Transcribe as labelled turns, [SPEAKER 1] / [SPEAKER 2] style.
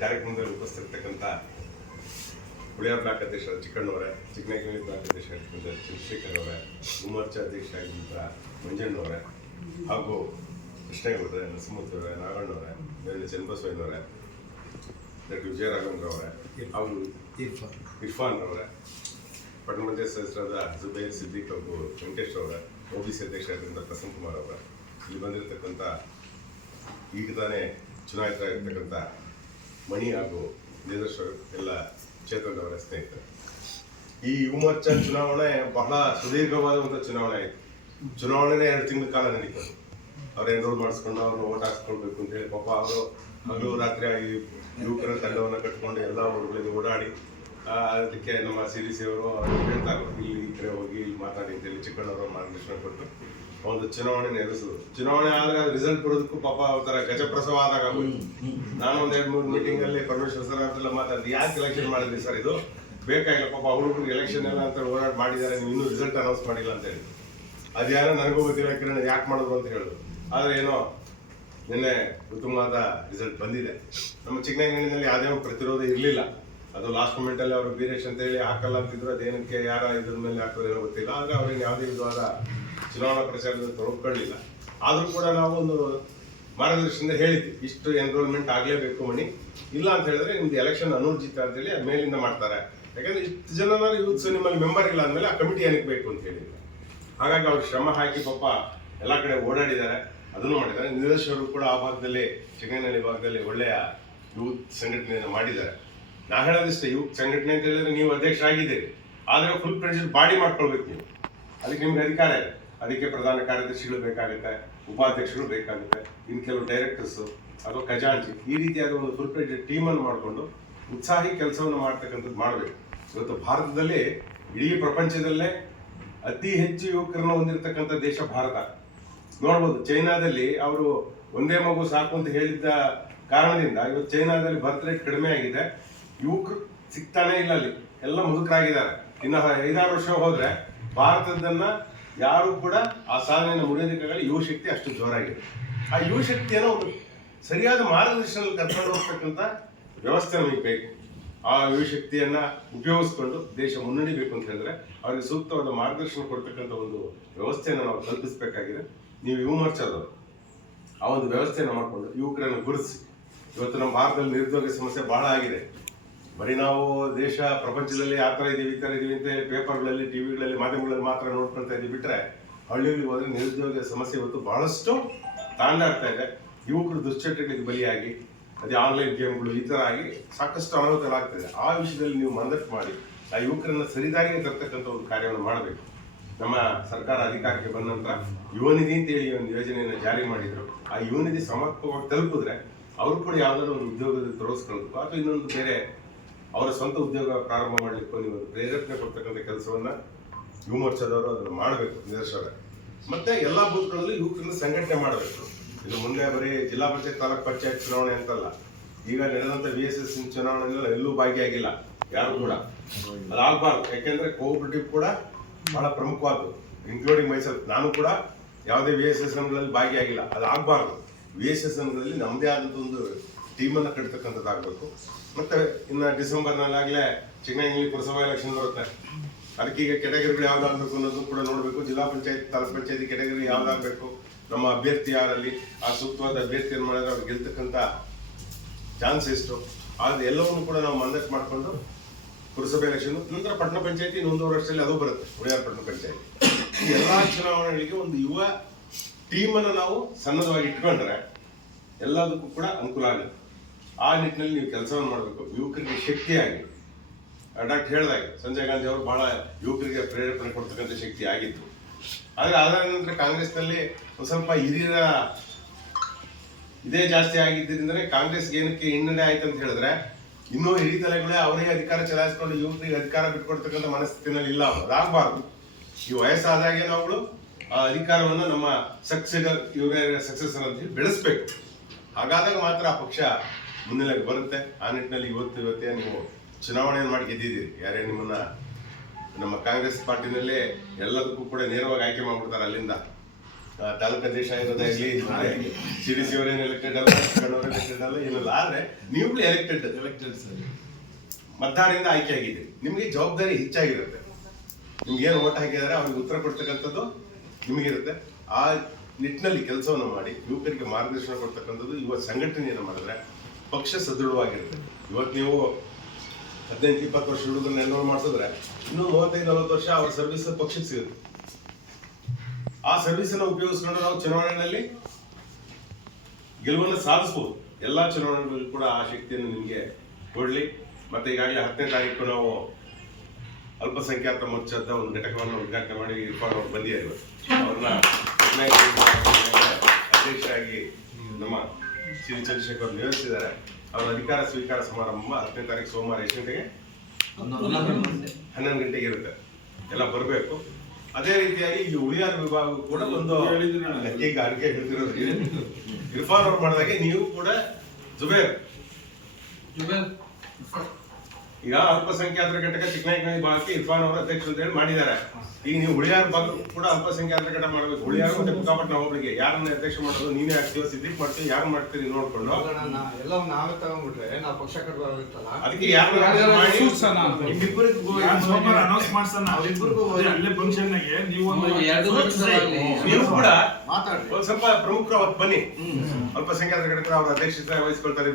[SPEAKER 1] ಕಾರ್ಯಕ್ರಮದಲ್ಲಿ ಉಪಸ್ಥಿತರ್ತಕ್ಕಂಥ ಹುಳಿಯಾರ್ ಬ್ಲಾಕ್ ಅಧ್ಯಕ್ಷ ಚಿಕ್ಕಣ್ಣವರೇ ಚಿಕ್ಕನಗಿರಿ ಬ್ಲಾಕ್ ಅಧ್ಯಕ್ಷ ಚಂದ್ರಶೇಖರ್ ಅವರೇ ಗುಮರ್ಚಾ ಅಧ್ಯಕ್ಷ ಆಗಿದ್ದ ಮಂಜಣ್ಣವರೇ ಹಾಗೂ ಕೃಷ್ಣೇಗೌಡರ ನರಸಿಂಹಮೂರ್ತಿ ಅವರೇ ನಾಗಣ್ಣವರೇ ಬೇರೆ ಚನ್ನಬಸವಣ್ಣವರೇ ಡಾಕ್ಟರ್ ವಿಜಯರಾಘವೇಂದ್ರ ಅವರೇ ಇರ್ಫಾನ್. ಅವರೇ ಪಟ್ಟಣ ಪಂಚಾಯತ್ ಸದಸ್ಯರಾದ ಜುಬೈರ್ ಸಿದ್ದಿಕ್ ಹಾಗೂ ವೆಂಕಟೇಶ್ ಅವರ ಒ ಬಿ ಸಿ ಅಧ್ಯಕ್ಷರಾಗಿದ್ದ ಪ್ರಸನ್ನ ಕುಮಾರ್ ಅವರ. ಇಲ್ಲಿ ಬಂದಿರತಕ್ಕಂಥ ಈಗ ತಾನೇ ಚುನಾಯಿತರಾಗಿರ್ತಕ್ಕಂಥ ಮಣಿ ಹಾಗೂ ನಿರ್ದೇಶಕರು ಎಲ್ಲ ಕ್ಷೇತ್ರದವರ ಸ್ನೇಹಿತರು. ಈ ಯುವ ಚುನಾವಣೆ ಬಹಳ ಸುದೀರ್ಘವಾದಂಥ ಚುನಾವಣೆ ಆಯಿತು. ಚುನಾವಣೆನೇ ಎರಡು ತಿಂಗಳ ಕಾಲ ನಡೀತು. ಅವ್ರು ಎನ್ರೋಲ್ ಮಾಡಿಸ್ಕೊಂಡು ಅವ್ರನ್ನ ಓಟ್ ಹಾಕ್ಸ್ಕೊಳ್ಬೇಕು ಅಂತ ಹೇಳಿ ಪಾಪ ಅವರು ಹಗಲು ರಾತ್ರಿ ಆಗಿ ಯುವಕರ ತಂಡವನ್ನು ಕಟ್ಕೊಂಡು ಎಲ್ಲ ಊರುಗಳಿಗೆ ಓಡಾಡಿ ಅದಕ್ಕೆ ನಮ್ಮ ಸಿ ಡಿ ಸಿ ಅವರು ಹೇಳ್ತಾರೆ ಇಲ್ಲಿ ಈ ಕಡೆ ಹೋಗಿ, ಇಲ್ಲಿ ಮಾತಾಡಿ ಅಂತೇಳಿ ಚಿಕ್ಕಣ್ಣವರು ಮಾರ್ಗದರ್ಶನ ಕೊಟ್ಟು ಒಂದು ಚುನಾವಣೆ ನಡೆಸೋದು ಚುನಾವಣೆ ಆದ್ರೆ ರಿಸಲ್ಟ್ ಬರೋದಕ್ಕೂ ಪಾಪ ಒಂಥರ ಗಜಪ್ರಸವ ಆದಾಗ ನಾನು ಒಂದ್ ಎರಡು ಮೂರು ಮೀಟಿಂಗ್ ಅಲ್ಲಿ ಪರಮೇಶ್ವರ್ ಸರ್ ಅಂತೆಲ್ಲ ಮಾತಾಡಿದೆ ಯಾಕೆ ಎಲೆಕ್ಷನ್ ಮಾಡಿದ್ರಿ ಸರ್ ಇದು? ಬೇಕಾಗಿಲ್ಲ ಪಾಪ ಹುಡುಗರು ಎಲೆಕ್ಷನ್ ಎಲ್ಲ ಅಂತ ಹೋರಾಟ ಮಾಡಿದ್ದಾರೆ ನೀವು ಇನ್ನೂ ರಿಸಲ್ಟ್ ಅನೌನ್ಸ್ ಮಾಡಿಲ್ಲ ಅಂತ ಹೇಳಿ. ಅದ್ಯಾರೋ ನನಗೂ ಗೊತ್ತಿಲ್ಲ ಕಿರಣ್ ಯಾಕೆ ಮಾಡೋದು ಅಂತ ಹೇಳಿದ್ರು ಆದ್ರೆ ಏನೋ ನಿನ್ನೆ ಉತ್ತಮವಾದ ರಿಸಲ್ಟ್ ಬಂದಿದೆ. ನಮ್ಮ ಚಿಕ್ಕನಗಿನಲ್ಲಿ ಯಾವುದೇ ಪ್ರತಿರೋಧ ಇರಲಿಲ್ಲ. ಅದು ಲಾಸ್ಟ್ ಮೂಮೆಂಟ್ ಅಲ್ಲಿ ಅವರು ವೀರೇಶ್ ಅಂತ ಹೇಳಿ ಹಾಕಲ್ಲ ಅಂತಿದ್ರು ಅದೇನಕ್ಕೆ ಯಾರ ಇದ್ರ ಮೇಲೆ ಹಾಕೋದೇನೋ ಗೊತ್ತಿಲ್ಲ. ಆದ್ರೆ ಅವ್ರಿಗೆ ಯಾವುದೇ ವಿಧವಾದ ಚುನಾವಣಾ ಪ್ರಚಾರದಲ್ಲಿ ತೊಡಕೊಳ್ಳಿಲ್ಲ ಆದರೂ ಕೂಡ ನಾವು ಒಂದು ಮಾರ್ಗದರ್ಶನದಿಂದ ಹೇಳಿದ್ವಿ. ಇಷ್ಟು ಎನ್ರೋಲ್ಮೆಂಟ್ ಆಗಲೇಬೇಕು ಮಣಿ. ಇಲ್ಲ ಅಂತ ಹೇಳಿದ್ರೆ ನಿಮ್ದು ಎಲೆಕ್ಷನ್ ಅನೂರ್ಜಿತ ಅಂತೇಳಿ ಹೇಳಿ ಮೇಲಿಂದ ಮಾಡ್ತಾರೆ. ಯಾಕಂದ್ರೆ ಇಷ್ಟು ಜನ ಯೂತ್ಸ್ ನಿಮ್ಮಲ್ಲಿ ಮೆಂಬರ್ ಇಲ್ಲ ಅಂದಮೇಲೆ ಆ ಕಮಿಟಿ ಏನಕ್ಕೆ ಬೇಕು ಅಂತ ಹೇಳಿದ್ರು. ಹಾಗಾಗಿ ಅವ್ರು ಶ್ರಮ ಹಾಕಿ ಪಾಪ ಎಲ್ಲ ಕಡೆ ಓಡಾಡಿದ್ದಾರೆ. ಅದನ್ನು ಮಾಡಿದ್ದಾರೆ. ನಿರ್ದೇಶಕರು ಕೂಡ ಆ ಭಾಗದಲ್ಲಿ ಚಿಕ್ಕನಹಳ್ಳಿ ಭಾಗದಲ್ಲಿ ಒಳ್ಳೆಯ ಯೂತ್ ಸಂಘಟನೆಯನ್ನು ಮಾಡಿದ್ದಾರೆ. ನಾ ಹೇಳೋದಿಷ್ಟೇ ಯೂತ್ ಸಂಘಟನೆ ಅಂತ ಹೇಳಿದ್ರೆ ನೀವು ಅಧ್ಯಕ್ಷರಾಗಿದ್ದೀರಿ. ಆದರೆ ಫುಲ್ ಪ್ರೆಷರ್ ಬಾಡಿ ಮಾಡ್ಕೊಳ್ಬೇಕು ನೀವು. ಅದಕ್ಕೆ ನಿಮ್ಗೆ ಅಧಿಕಾರ ಇದೆ. ಅದಕ್ಕೆ ಪ್ರಧಾನ ಕಾರ್ಯದರ್ಶಿಗಳು ಬೇಕಾಗುತ್ತೆ, ಉಪಾಧ್ಯಕ್ಷರು ಬೇಕಾಗುತ್ತೆ ಇನ್ನು ಕೆಲವು ಡೈರೆಕ್ಟರ್ಸು ಅಥವಾ ಖಜಾಂಚಿ, ಈ ರೀತಿಯಾದ ಒಂದು ಫುಲ್ ಪ್ರೆಷರ್ ಟೀಮನ್ನು ಮಾಡಿಕೊಂಡು ಉತ್ಸಾಹಿ ಕೆಲಸವನ್ನು ಮಾಡ್ತಕ್ಕಂಥದ್ದು ಮಾಡಬೇಕು. ಇವತ್ತು ಭಾರತದಲ್ಲಿ, ಇಡೀ ಪ್ರಪಂಚದಲ್ಲೇ ಅತಿ ಹೆಚ್ಚು ಯುವಕರನ್ನು ಹೊಂದಿರತಕ್ಕಂಥ ದೇಶ ಭಾರತ. ನೋಡ್ಬೋದು, ಚೈನಾದಲ್ಲಿ ಅವರು ಒಂದೇ ಮಗು ಸಾಕು ಅಂತ ಹೇಳಿದ್ದ ಕಾರಣದಿಂದ ಇವತ್ತು ಚೈನಾದಲ್ಲಿ ಬರ್ತ್ ರೇಟ್ ಕಡಿಮೆ ಆಗಿದೆ. ಯುವಕರು ಸಿಗ್ತಾನೆ ಇಲ್ಲ ಅಲ್ಲಿ. ಎಲ್ಲ ಮುದುಕರಾಗಿದ್ದಾರೆ. ಇನ್ನು ಐದಾರು ವರ್ಷ ಹೋದರೆ ಭಾರತದನ್ನ ಯಾರು ಕೂಡ ಆ ಸಾಧನೆಯನ್ನು ಯುವ ಶಕ್ತಿ ಅಷ್ಟು ಜೋರಾಗಿದೆ. ಆ ಯುವ ಶಕ್ತಿಯನ್ನು ಒಂದು ಸರಿಯಾದ ಮಾರ್ಗದರ್ಶನದಲ್ಲಿ ಕರ್ಕೊಂಡು ಹೋಗ್ತಕ್ಕಂಥ ವ್ಯವಸ್ಥೆ ನಮಗೆ ಬೇಕು ಆ ಯುವ ಶಕ್ತಿಯನ್ನ ಉಪಯೋಗಿಸ್ಕೊಂಡು ದೇಶ ಮುನ್ನಡಿಬೇಕು ಅಂತ ಹೇಳಿದ್ರೆ ಅವರಿಗೆ ಸೂಕ್ತವಾದ ಮಾರ್ಗದರ್ಶನ ಕೊಡ್ತಕ್ಕಂಥ ಒಂದು ವ್ಯವಸ್ಥೆಯನ್ನು ನಾವು ಕಲ್ಪಿಸಬೇಕಾಗಿದೆ. ನೀವು ಯುವ ಮೋರ್ಚಾದವರು, ಆ ಒಂದು ವ್ಯವಸ್ಥೆಯನ್ನು ಮಾಡಿಕೊಂಡು ಯುವಕರನ್ನು ಗುರುತಿಸಿ. ಇವತ್ತು ನಮ್ಮ ಭಾರತದಲ್ಲಿ ನಿರುದ್ಯೋಗ ಸಮಸ್ಯೆ ಬಹಳ ಆಗಿದೆ. ಬರೀ ನಾವು ದೇಶ ಪ್ರಪಂಚದಲ್ಲಿ ಆ ಥರ ಇದೀವಿ ಈ ಥರ ಇದೀವಿ ಅಂತ ಹೇಳಿ ಪೇಪರ್ಗಳಲ್ಲಿ, ಟಿವಿಗಳಲ್ಲಿ, ಮಾಧ್ಯಮಗಳಲ್ಲಿ ಮಾತ್ರ ನೋಡ್ಕೊಳ್ತಾ ಇದ್ದೀವಿ ಬಿಟ್ಟರೆ ಹಳ್ಳಿಗಳಿಗೆ ಹೋದರೆ ನಿರುದ್ಯೋಗ ಸಮಸ್ಯೆ ಇವತ್ತು ಬಹಳಷ್ಟು ತಾಂಡಾಡ್ತಾ ಇದೆ. ಯುವಕರು ದುಶ್ಚಟಗಳಿಗೆ ಬಲಿಯಾಗಿ, ಅದೇ ಆನ್ಲೈನ್ ಗೇಮ್ಗಳು ಈ ಥರ ಆಗಿ ಸಾಕಷ್ಟು ಅನಾಹುತಗಳಾಗ್ತದೆ. ಆ ವಿಷಯದಲ್ಲಿ ನೀವು ಮಂದಟ್ಟು ಮಾಡಿ, ಆ ಯುವಕರನ್ನ ಸರಿದಾರಿಗೆ ತರ್ತಕ್ಕಂಥ ಒಂದು ಕಾರ್ಯವನ್ನು ಮಾಡಬೇಕು. ನಮ್ಮ ಸರ್ಕಾರ ಅಧಿಕಾರಕ್ಕೆ ಬಂದ ನಂತರ ಯುವ ಅಂತೇಳಿ ಒಂದು ಯೋಜನೆಯನ್ನು ಜಾರಿ ಮಾಡಿದ್ರು. ಆ ಯುವನಿಧಿ ಸಮರ್ಪಕವಾಗಿ ತಲುಪಿದ್ರೆ ಅವರು ಕೂಡ ಯಾವ್ದಾದ್ರು ಒಂದು ಉದ್ಯೋಗದಲ್ಲಿ ತೊಡಗಿಸ್ಕೊಳ್ಬೇಕು. ಅಥವಾ ಇನ್ನೊಂದು ಬೇರೆ ಅವರ ಸ್ವಂತ ಉದ್ಯೋಗ ಪ್ರಾರಂಭ ಮಾಡಲಿಕ್ಕೂ ನೀವು ಒಂದು ಪ್ರೇರೇಪಣೆ ಕೊಡ್ತಕ್ಕಂಥ ಕೆಲಸವನ್ನ ಯುವ ಮೋರ್ಚಾದವರು ಅದನ್ನು ಮಾಡಬೇಕು, ನಿದರ್ಶನ. ಮತ್ತೆ ಎಲ್ಲಾ ಬೂತ್ಗಳಲ್ಲಿ ಯುವಕರನ್ನ ಸಂಘಟನೆ ಮಾಡಬೇಕು. ಇದು ಮುಂದೆ ಬರೀ ಜಿಲ್ಲಾ ಪಂಚಾಯತ್, ತಾಲೂಕ್ ಪಂಚಾಯತ್ ಚುನಾವಣೆ ಅಂತಲ್ಲ. ಈಗ ನಡೆದಂತ ವಿ ಎಸ್ ಎಸ್ ಚುನಾವಣೆಯಲ್ಲಿ ಎಲ್ಲೂ ಭಾಗಿಯಾಗಿಲ್ಲ, ಯಾರು ಕೂಡ. ಅದಾಗಬಾರ್ದು ಯಾಕೆಂದ್ರೆ ಕೋಆಪರೇಟಿವ್ ಕೂಡ ಬಹಳ ಪ್ರಮುಖವಾದ್ದು ಇನ್ಕ್ಲೂಡಿಂಗ್ ಮೈಸೆಲ್ಫ್ ನಾನು ಕೂಡ ಯಾವುದೇ ವಿ ಎಸ್ ಎಸ್ ಎಂಗಳಲ್ಲಿ ಭಾಗಿಯಾಗಿಲ್ಲ. ಅದಾಗಬಾರ್ದು ವಿ ಎಸ್ ಎಸ್ ಎಂಗಳಲ್ಲಿ ನಮ್ಮದೇ ಆದಂಥ ಒಂದು ಟೀಮನ್ನು ಕಟ್ತಕ್ಕಂಥದ್ದಾಗಬೇಕು. ಮತ್ತೆ ಇನ್ನು ಡಿಸೆಂಬರ್ನಲ್ಲಾಗಲೇ ಚೆನ್ನೈನಲ್ಲಿ ಪುರಸಭಾ ಎಲೆಕ್ಷನ್ ಬರುತ್ತೆ. ಅದಕ್ಕೆ ಈಗ ಕೆಟಗರಿಗಳು ಯಾವ್ದಾಗಬೇಕು ಅನ್ನೋದು ಕೂಡ ನೋಡಬೇಕು. ಜಿಲ್ಲಾ ಪಂಚಾಯತ್, ತಾಲೂಕ್ ಪಂಚಾಯತಿ ಕೆಟಗರಿ ಯಾವ್ದಾಗಬೇಕು, ನಮ್ಮ ಅಭ್ಯರ್ಥಿ ಯಾರಲ್ಲಿ, ಆ ಸೂಕ್ತವಾದ ಅಭ್ಯರ್ಥಿಯನ್ನು ಮಾಡಿದ್ರೆ ಅವ್ರು ಗೆಲ್ತಕ್ಕಂಥ ಚಾನ್ಸ್ ಎಷ್ಟು? ಆದ್ರೆ ಎಲ್ಲವನ್ನು ಕೂಡ ನಾವು ಮಂದಟ್ ಮಾಡಿಕೊಂಡು ಪುರಸಭೆ ಎಲೆಕ್ಷನ್, ನಂತರ ಪಟ್ಟಣ ಪಂಚಾಯತಿ ಇನ್ನೊಂದು ವರ್ಷದಲ್ಲಿ ಅದು ಬರುತ್ತೆ, ಉಳಿಯಾರ ಪಟ್ಟಣ ಪಂಚಾಯತಿ. ಈ ಎಲ್ಲಾ ಚುನಾವಣೆಗಳಿಗೆ ಒಂದು ಯುವ ಟೀಮನ್ನು ನಾವು ಸನ್ನದ್ಧವಾಗಿ ಇಟ್ಕೊಂಡ್ರೆ ಎಲ್ಲದಕ್ಕೂ ಕೂಡ ಅನುಕೂಲ ಆಗುತ್ತೆ. ಆ ನಿಟ್ಟಿನಲ್ಲಿ ನೀವು ಕೆಲಸವನ್ನು ಮಾಡಬೇಕು. ಯುವಕರಿಗೆ ಶಕ್ತಿಯಾಗಿ ಡಾಕ್ಟರ್ ಹೇಳಿದಾಗ ಸಂಜಯ್ ಗಾಂಧಿ ಅವರು ಬಹಳ ಯುವಕರಿಗೆ ಪ್ರೇರೇಪಣೆ ಕೊಡ್ತಕ್ಕಂಥ ಶಕ್ತಿ ಆಗಿತ್ತು. ಆದರೆ ಅದರ ನಂತರ ಕಾಂಗ್ರೆಸ್ನಲ್ಲಿ ಒಂದು ಸ್ವಲ್ಪ ಹಿರಿಯರ ಇದೇ ಜಾಸ್ತಿ ಆಗಿದ್ದರಿಂದ ಕಾಂಗ್ರೆಸ್ಗೆ ಏನಕ್ಕೆ ಹಿನ್ನಡೆ ಆಯ್ತು ಅಂತ ಹೇಳಿದ್ರೆ, ಇನ್ನೂ ಹಿರಿಯ ತಲೆಗಳೇ ಅವರಿಗೆ ಅಧಿಕಾರ ಚಲಾಯಿಸ್ಕೊಂಡು ಯುವಕರಿಗೆ ಅಧಿಕಾರ ಬಿಟ್ಕೊಡ್ತಕ್ಕಂಥ ಮನಸ್ಥಿತಿನಲ್ಲಿ ಇಲ್ಲ ಅವರು. ಆಗಬಾರ್ದು. ಈ ವಯಸ್ಸಾದಾಗೆ ನಾವುಗಳು ಆ ಅಧಿಕಾರವನ್ನು ನಮ್ಮ ಸಕ್ಸೆಡರ್ ಇವರೇ ಸಕ್ಸೆಸರ್ ಅಂತ ಹೇಳಿ ಬೆಳೆಸ್ಬೇಕು. ಹಾಗಾದಾಗ ಮಾತ್ರ ಆ ಪಕ್ಷ ಮುನ್ನೆಲೆಗೆ ಬರುತ್ತೆ. ಆ ನಿಟ್ಟಿನಲ್ಲಿ ಇವತ್ತು ಇವತ್ತೇ ನೀವು ಚುನಾವಣೆಯನ್ನು ಮಾಡಿ ಗೆದ್ದಿದ್ದೀರಿ. ಯಾರೇ ನಿಮ್ಮನ್ನ ನಮ್ಮ ಕಾಂಗ್ರೆಸ್ ಪಾರ್ಟಿನಲ್ಲೇ ಎಲ್ಲದಕ್ಕೂ ಕೂಡ ನೇರವಾಗಿ ಆಯ್ಕೆ ಮಾಡ್ಬಿಡ್ತಾರೆ ಅಲ್ಲಿಂದ. ತಾಲೂಕು ಅಧ್ಯಕ್ಷ ಆಗಿರೋದಾಗ್ಲಿ ಸಿ ಅವರೇನು ಎಲೆಕ್ಟೆಡ್ ಅಲ್ಲ ಎಲೆಕ್ಟೆಡ್ ಅಲ್ಲ ಏನಿಲ್ಲ. ಆದ್ರೆ ನೀವುಗಳು ಎಲೆಕ್ಟೆಡ್
[SPEAKER 2] ಎಲೆಕ್ಟೆಡ್ ಸರ್
[SPEAKER 1] ಮತದಾರರಿಂದ ಆಯ್ಕೆ ಆಗಿದೆ. ನಿಮಗೆ ಜವಾಬ್ದಾರಿ ಹೆಚ್ಚಾಗಿರುತ್ತೆ. ನಿಮ್ಗೆ ಏನು ಓಟ್ ಹಾಕಿದ್ದಾರೆ ಅವ್ರಿಗೆ ಉತ್ತರ ಕೊಡ್ತಕ್ಕಂಥದ್ದು ನಿಮಗಿರುತ್ತೆ. ಆ ನಿಟ್ಟಿನಲ್ಲಿ ಕೆಲಸವನ್ನು ಮಾಡಿ ಯುವಕರಿಗೆ ಮಾರ್ಗದರ್ಶನ ಕೊಡ್ತಕ್ಕಂಥದ್ದು ಯುವ ಸಂಘಟನೆಯನ್ನು ಮಾಡಿದ್ರೆ ಪಕ್ಷ ಸದೃಢವಾಗಿರುತ್ತೆ. ಇವತ್ತು ನೀವು ಹದಿನೆಂಟು ಇಪ್ಪತ್ತು ವರ್ಷ ಹುಡುಗರನ್ನ ಎನ್ರೋಲ್ ಮಾಡಿಸಿದ್ರೆ ಇನ್ನೂ ಮೂವತ್ತೈದು, ನಲವತ್ತು ವರ್ಷ ಅವ್ರ ಸರ್ವಿಸ್ ಪಕ್ಷಕ್ಕೆ ಸಿಗುತ್ತೆ. ಆ ಸರ್ವಿಸ್ ಅನ್ನು ಉಪಯೋಗಿಸ್ಕೊಂಡು ನಾವು ಚುನಾವಣೆಯಲ್ಲಿ ಗೆಲುವನ್ನು ಸಾಧಿಸಬಹುದು ಎಲ್ಲಾ ಚುನಾವಣೆಗಳಲ್ಲಿ ಕೂಡ ಆ ಶಕ್ತಿಯನ್ನು ನಿಮಗೆ ಕೊಡ್ಲಿ. ಮತ್ತೆ ಈಗಾಗಲೇ ಹತ್ತನೇ ತಾರೀಕು ನಾವು ಅಲ್ಪಸಂಖ್ಯಾತ ಮೋರ್ಚಾದ ಒಂದು ಘಟಕವನ್ನು ಉದ್ಘಾಟನೆ ಮಾಡಿ ಇರ್ಫಾನ್ ಅವರು ಬಂದಿದ್ದಾರೆ ಅವ್ರನ್ನ ಅಧ್ಯಕ್ಷರಾಗಿ ನಮ್ಮ ಶ್ರೀ ಚಂದ್ರಶೇಖರ್ ನಿಯೋಜಿಸಿದ್ದಾರೆ ಅವರ ಅಧಿಕಾರ ಸ್ವೀಕಾರ ಸಮಾರಂಭ ಹತ್ತನೇ ತಾರೀಕು ಸೋಮವಾರ ಎಷ್ಟು ಗಂಟೆಗೆ? ಹನ್ನೊಂದು ಗಂಟೆಗೆ ಇರುತ್ತೆ. ಎಲ್ಲ ಬರಬೇಕು. ಅದೇ ರೀತಿಯಾಗಿ ಈ ಉಳಿಯಾರ ವಿಭಾಗ ಕೂಡ ಒಂದು ಅಡಿಕೆ ಹೇಳ್ತಿರೋದು. ಇರ್ಫಾನ್ ಅವ್ರು ಮಾಡಿದಾಗೆ ನೀವು ಕೂಡ ಜುಬೇರ್ ಈಗ ಅಲ್ಪಸಂಖ್ಯಾತರ ಘಟಕ ಚಿಕ್ಕನಾಯಕನಹಳ್ಳಿ ಭಾಗಕ್ಕೆ ಇರ್ಫಾನ್ ಅವರು ಅಧ್ಯಕ್ಷ ಅಂತ ಹೇಳಿ ಮಾಡಿದ್ದಾರೆ. ಈಗ ನೀವು ಉಳಿಯಾರ ಭಾಗ ಕೂಡ ಅಲ್ಪಸಂಖ್ಯಾತರ ಘಟಕ ಮಾಡಬೇಕು. ಉಳಿಯಾರ ಮತ್ತೆ ನಾವು ಒಬ್ಬರಿಗೆ ಯಾರನ್ನ ಅಧ್ಯಕ್ಷ ಮಾಡೋದು ನೀನೇ ಆಗ್ತೀವ ಸಿದ್ದಿಕ್ ಮಾಡ್ತೀವಿ ಯಾರು ಮಾಡ್ತೀರಿ ನೋಡ್ಕೊಂಡು.
[SPEAKER 3] ಎಲ್ಲವೂ ನಾವೇ ತಗೊಂಡ್ಬಿಟ್ರೆ ನಾವು ಪಕ್ಷ ಕಟ್ಟಬೇಕಾಗುತ್ತಲ್ಲ
[SPEAKER 1] ಅದಕ್ಕೆ
[SPEAKER 2] ಸೋಮವಾರ ಅನೌನ್ಸ್ ಮಾಡ್ಸೋಣ.
[SPEAKER 3] ಅವ್ರಿಬ್ರಿಗೂ
[SPEAKER 2] ಅದೇ ಅಲ್ಲೇ ಫಂಕ್ಷನ್ ನಾಗೆ ನೀವು
[SPEAKER 1] ನೀವು ಕೂಡ
[SPEAKER 3] ಮಾತಾಡ್ರಿ.
[SPEAKER 1] ಒಂದ್ ಸ್ವಲ್ಪ ಪ್ರಮುಖ ಬನ್ನಿ. ಅಲ್ಪಸಂಖ್ಯಾತರ ಘಟಕ ಅವ್ರ ಅಧ್ಯಕ್ಷತೆ ವಹಿಸ್ಕೊಳ್ತಾರೆ.